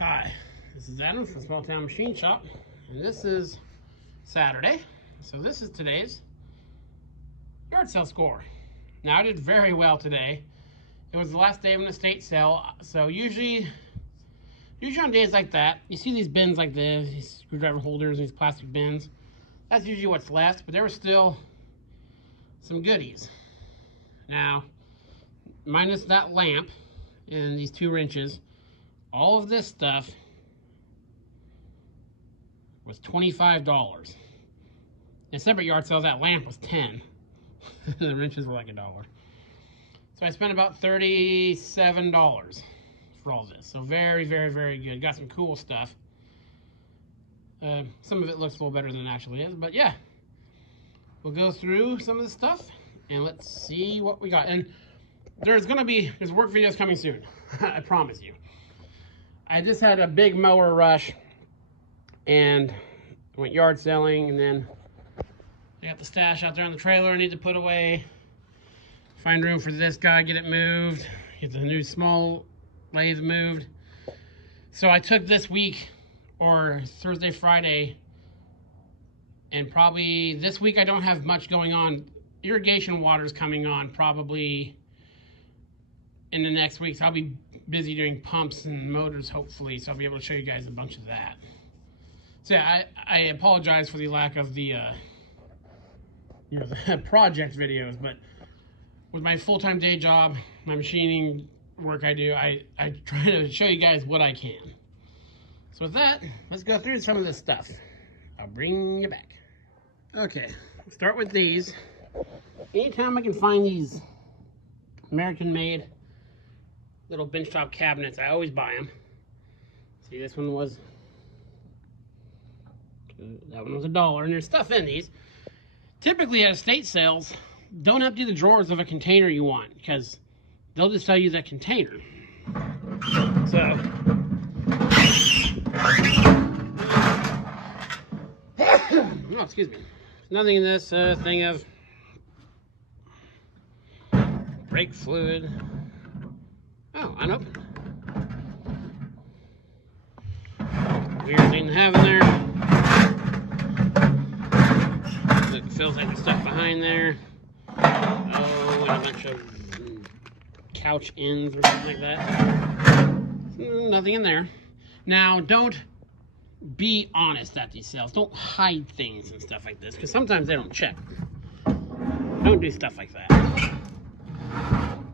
Hi, this is Adam from Small Town Machine Shop, and this is Saturday, so this is today's yard sale score. Now, I did very well today. It was the last day of an estate sale, so usually on days like that, you see these bins like this, these screwdriver holders, these plastic bins. That's usually what's left, but there were still some goodies. Now, minus that lamp and these 2 wrenches, all of this stuff was $25. In separate yard sales, that lamp was $10. The wrenches were like $1. So I spent about $37 for all this. So very, very, very good. Got some cool stuff. Some of it looks a little better than it actually is, but yeah. We'll go through some of the stuff and let's see what we got. And there's work videos coming soon. I promise you. I just had a big mower rush and went yard selling, and then I got the stash out there on the trailer I need to put away. Find room for this guy, get it moved, get the new small lathe moved. So I took this week, or Thursday, Friday, and probably this week I don't have much going on. Irrigation water's coming on probably in the next week, so I'll be busy doing pumps and motors hopefully, so I'll be able to show you guys a bunch of that. So yeah, I apologize for the lack of the the project videos, but with my full-time day job, my machining work I do, I try to show you guys what I can. So with that, let's go through some of this stuff. I'll bring you back. Okay, we'll start with these. Anytime I can find these American-made little benchtop cabinets, I always buy them. See, that one was $1, and there's stuff in these. Typically at estate sales, don't empty the drawers of a container you want, because they'll just sell you that container. So, oh, excuse me. There's nothing in this thing of brake fluid. Oh, unopened. Weird thing to have in there. It feels like the stuff behind there. Oh, and a bunch of couch ends or something like that. Nothing in there. Now, don't be honest at these sales. Don't hide things and stuff like this, because sometimes they don't check. Don't do stuff like that.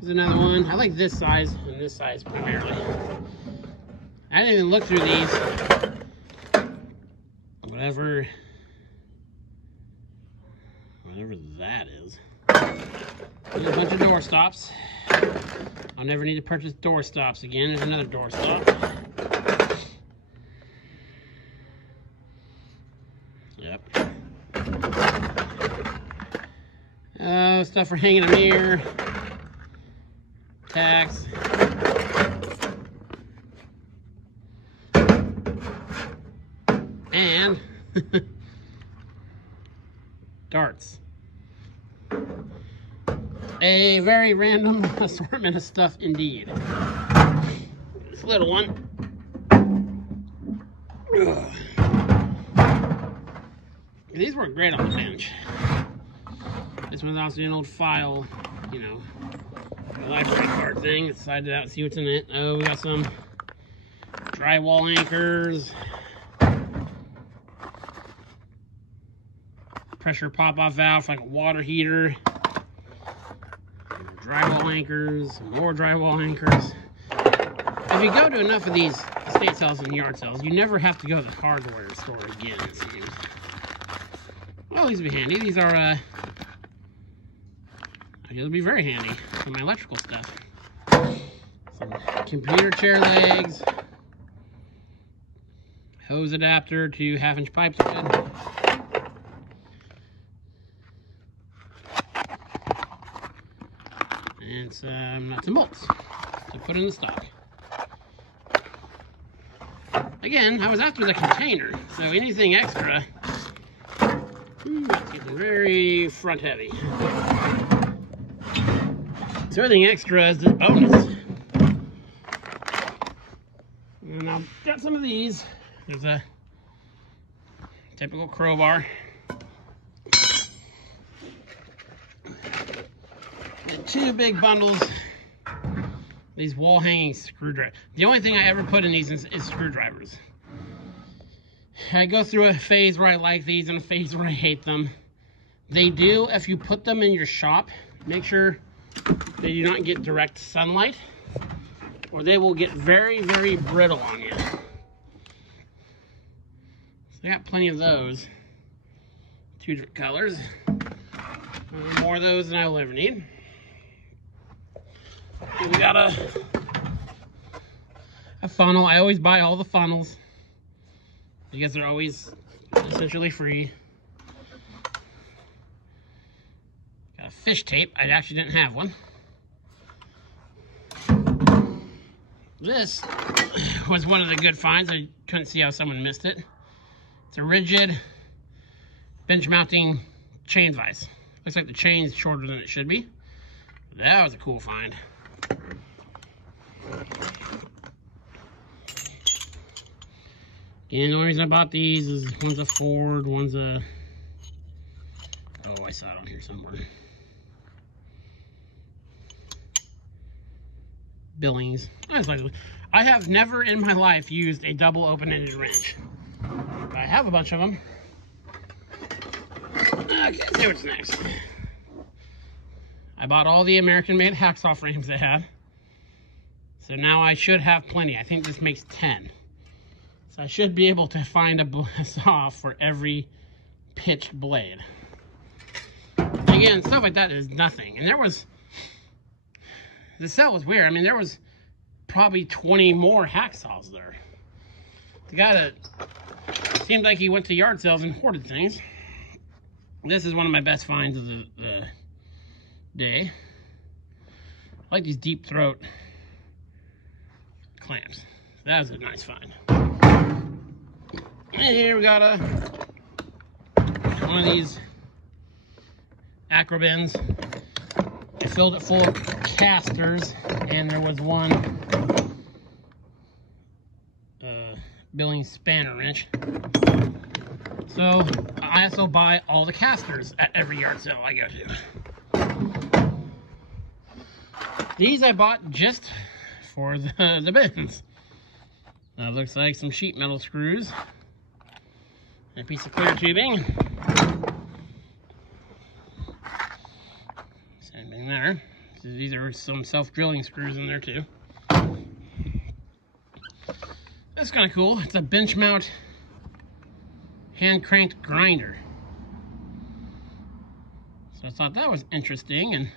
Here's another one. I like this size and this size primarily. I didn't even look through these. Whatever that is. There's a bunch of door stops. I'll never need to purchase door stops again. There's another door stop. Yep. Stuff for hanging a mirror. Tacks. And darts. A very random assortment of stuff indeed. This little one. Ugh. These work great on the bench. This one's also an old file, you know, library card thing. Decided to see what's in it. Oh, we got some drywall anchors. Pressure pop-off valve for like a water heater. Drywall anchors, more drywall anchors. If you go to enough of these estate sales and yard sales, you never have to go to the hardware store again, it seems. Well, these will be handy. These are, they'll be very handy for my electrical stuff. Some computer chair legs. Hose adapter to 1/2-inch pipes are good. And some nuts and bolts to put in the stock. Again, I was after the container, so anything extra, it's getting very front heavy. So anything extra is a bonus. And I've got some of these. There's a typical crowbar. And 2 big bundles. These wall hanging screwdrivers. The only thing I ever put in these is screwdrivers. I go through a phase where I like these and a phase where I hate them. They do, if you put them in your shop, make sure that you don't get direct sunlight, or they will get very, very brittle on you. So I got plenty of those. 2 different colors. More of those than I will ever need. And we got a funnel. I always buy all the funnels because they're always essentially free. Got a fish tape. I actually didn't have one. This was one of the good finds. I couldn't see how someone missed it. It's a rigid bench mounting chain vise. Looks like the chain's shorter than it should be. That was a cool find. And the only reason I bought these is one's a Ford, one's a... Oh, I saw it on here somewhere. Billings. I have never in my life used a double open-ended wrench. But I have a bunch of them. Okay, let's see what's next. I bought all the American-made hacksaw frames they had. So now I should have plenty. I think this makes 10. So I should be able to find a saw for every pitched blade. Again, stuff like that is nothing. And there was... The sale was weird. I mean, there was probably 20 more hacksaws there. The guy that seemed like he went to yard sales and hoarded things. This is one of my best finds of the day. I like these deep throat clamps. That was a nice find. And here we got one of these Acrobins. I filled it full of casters, and there was one Billings spanner wrench. So I also buy all the casters at every yard sale I go to. These I bought just for the bins. Looks like some sheet metal screws, and a piece of clear tubing. Same thing there. So these are some self-drilling screws in there too. That's kind of cool. It's a bench mount hand cranked grinder. So I thought that was interesting and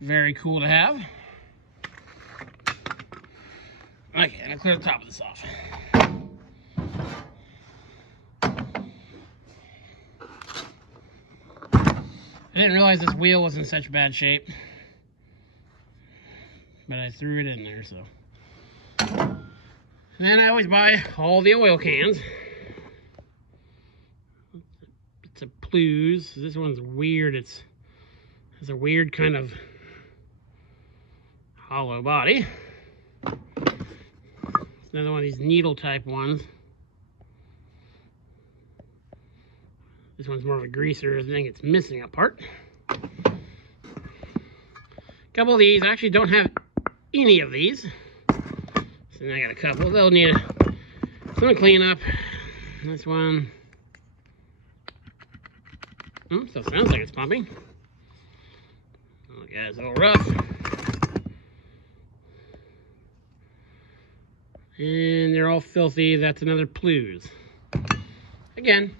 very cool to have. Okay, and I'll clear the top of this off. I didn't realize this wheel was in such bad shape, but I threw it in there, so. And then I always buy all the oil cans. It's a Plews. This one's weird. It's a weird kind of hollow body. It's another one of these needle type ones. This one's more of a greaser. I think it's missing a part. A couple of these. I actually don't have any of these. So now I got a couple. They'll need some cleanup. This one. Still sounds like it's pumping. Oh, yeah, it's a little rough. And they're all filthy. That's another Plews. Again,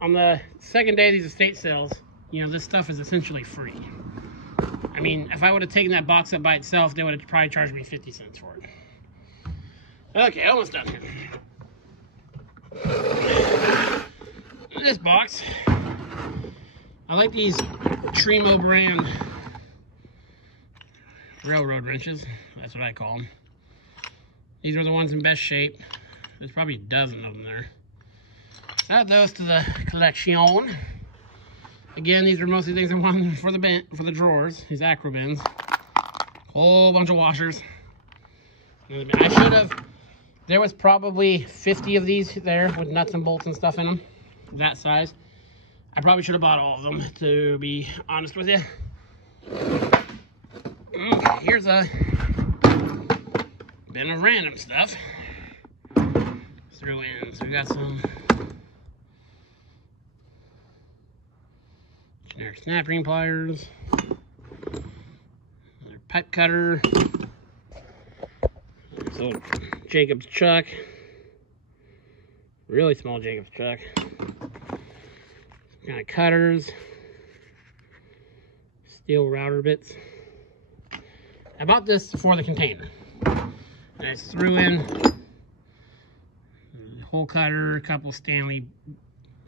on the second day of these estate sales, you know, this stuff is essentially free. I mean, if I would have taken that box up by itself, they would have probably charged me 50 cents for it. Okay, almost done here. This box, I like these Tremo brand railroad wrenches. That's what I call them. These are the ones in best shape. There's probably a dozen of them there. Add those to the collection. Again, these are mostly things I wanted for the drawers. These Acrobins. Whole bunch of washers. I should have, there was probably 50 of these there with nuts and bolts and stuff in them, that size. I probably should have bought all of them, to be honest with you. Okay, here's a bit of random stuff. Threw in, so we got some generic snap ring pliers, another pipe cutter, so Jacob's chuck, really small Jacob's chuck, kind of cutters, steel router bits. I bought this for the container. And I just threw in a hole cutter, a couple Stanley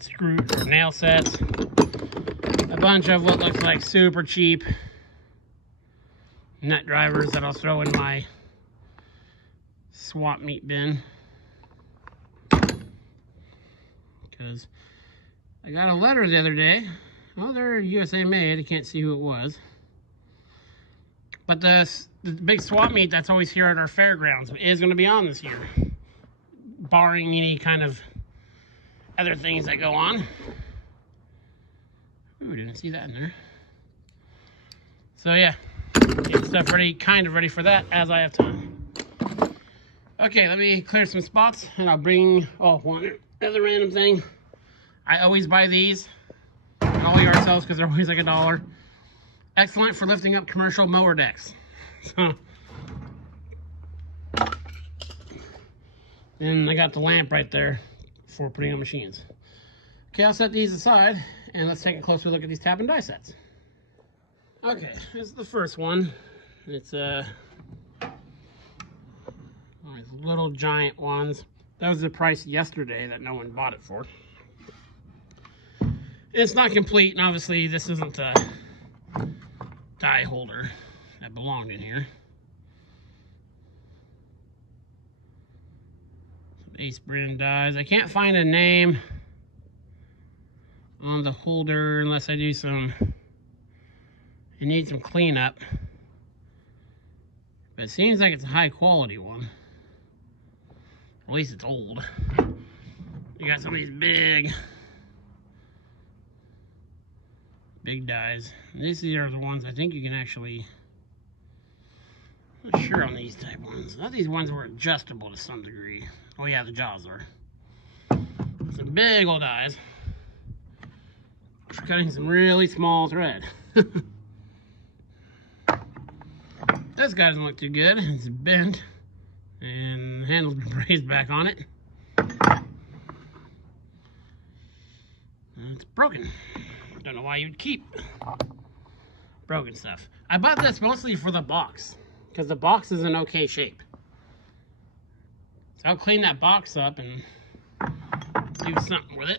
screw or nail sets, a bunch of what looks like super cheap nut drivers that I'll throw in my swap meet bin. Because I got a letter the other day. Well, they're USA made. I can't see who it was. But the big swap meet that's always here at our fairgrounds is going to be on this year, barring any kind of other things that go on. Ooh, didn't see that in there. So yeah, get stuff ready, kind of ready for that as I have time. Okay, let me clear some spots and I'll bring, oh, one other random thing. I always buy these at all yard sales because they're always like $1. Excellent for lifting up commercial mower decks. So, and I got the lamp right there for putting on machines. Okay, I'll set these aside and let's take a closer look at these tap and die sets. Okay, this is the first one. It's these little giant ones. That was the price yesterday that no one bought it for. It's not complete, and obviously this isn't a die holder that belonged in here. Some Ace brand dies. I can't find a name on the holder unless I do some, it needs some cleanup. But it seems like it's a high quality one. At least it's old. You got some of these big dies. These are the ones I think you can actually, I'm not sure on these type ones. I thought these ones were adjustable to some degree. Oh yeah, the jaws are. Some big old dies. For cutting some really small thread. This guy doesn't look too good. It's bent and the handle's been raised back on it. It's broken. Don't know why you'd keep broken stuff. I bought this mostly for the box because the box is in okay shape. So I'll clean that box up and do something with it.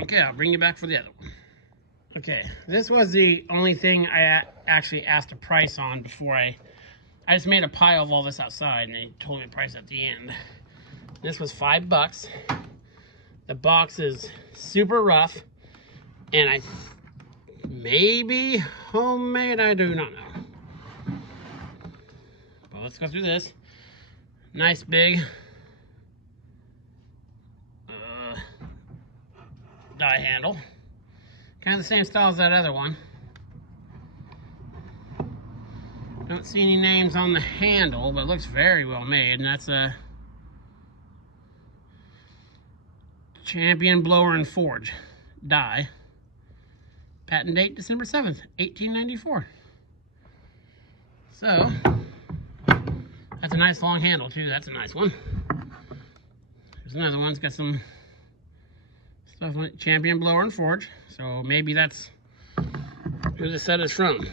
Okay, I'll bring you back for the other one. Okay, this was the only thing I actually asked a price on before I just made a pile of all this outside and they told me the price at the end. This was $5. The box is super rough, and maybe homemade, I do not know. Well, let's go through this. Nice big die handle. Kind of the same style as that other one. Don't see any names on the handle, but it looks very well made, and that's a Champion Blower and Forge die. Patent date December 7th, 1894. So, that's a nice long handle too. That's a nice one. There's another one. It's got some stuff on it. Champion Blower and Forge. So maybe that's who the set is from.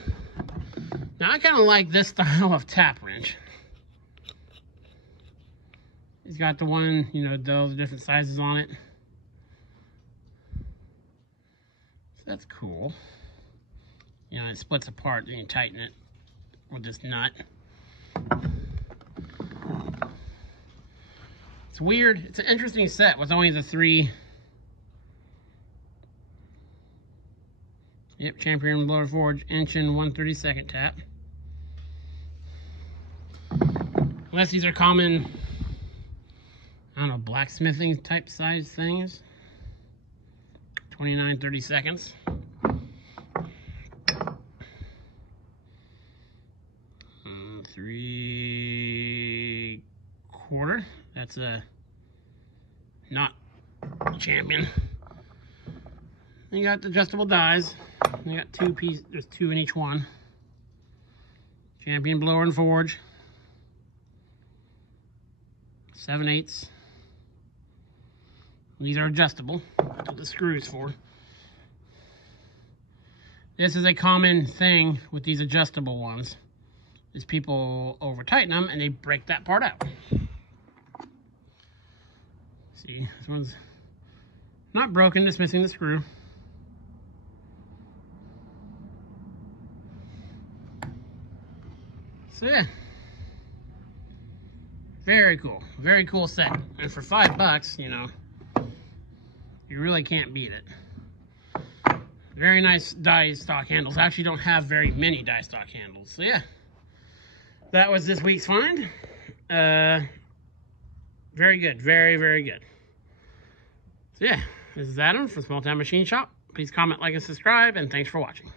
Now I kind of like this style of tap wrench. It's got the one, you know, those different sizes on it. So that's cool. You know, it splits apart and you tighten it with this nut. It's weird. It's an interesting set with only the 3. Yep, Champion Blower Forge, inch and 1/32 tap. Unless these are common, I don't know, blacksmithing type size things. 29, 30 seconds. Three-quarter. That's a not champion. Then you got the adjustable dies. You got two pieces. There's two in each one. Champion blower and forge. 7/8. These are adjustable. That's what the screw is for. This is a common thing with these adjustable ones, is people over tighten them and they break that part out. See, this one's not broken, just missing the screw. So yeah, very cool set. And for $5, you know, you really can't beat it. Very nice die stock handles. I actually don't have very many die stock handles. So yeah, that was this week's find. Very good, very good. So yeah, this is Adam from Small Town Machine Shop. Please comment, like, and subscribe, and thanks for watching.